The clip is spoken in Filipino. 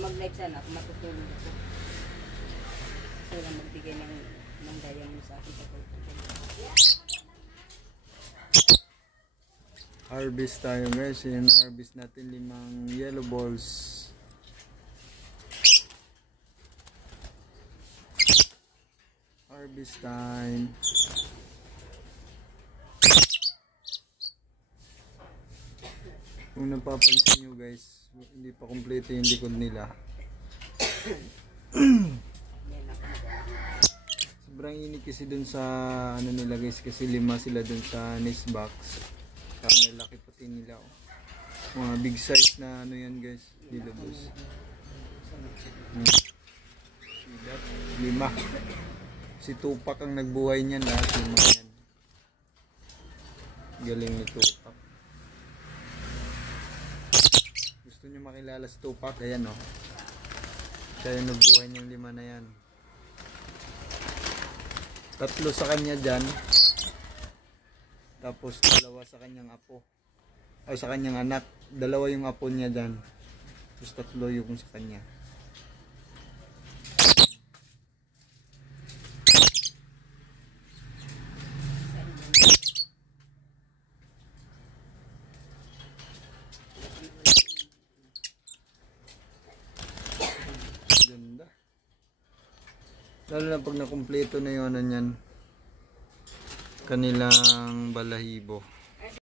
mag-live sana kung matutulog ako. Gusto lang magbigay ng diamond sa akin. Harvest tayo guys. Yan, harvest natin 5 yellow balls. Harvest time. Kung napapansin nyo guys, hindi pa kompleto yung likod nila. Sobrang init kasi dun sa ano nila guys, kasi 5 sila dun sa nest box. Kaya laki pati nila oh. Mga big size na ano yan guys, dilobos. 5. Si Tupac ang nagbuhay niyan, lahat 5 yan. Galing ni Tupac. Gusto niyo makilala si Tupac? Ayan oh. Siya yung nagbuhay niyang 5 na yan. 3 sa kanya dyan. Tapos 2 sa kanyang apo. Ay sa kanyang anak. 2 yung apo niya dyan. Tapos 3 yung sa kanya. Ganda. Lalo na pag nakumpleto na yun ano yan, kanilang balahibo.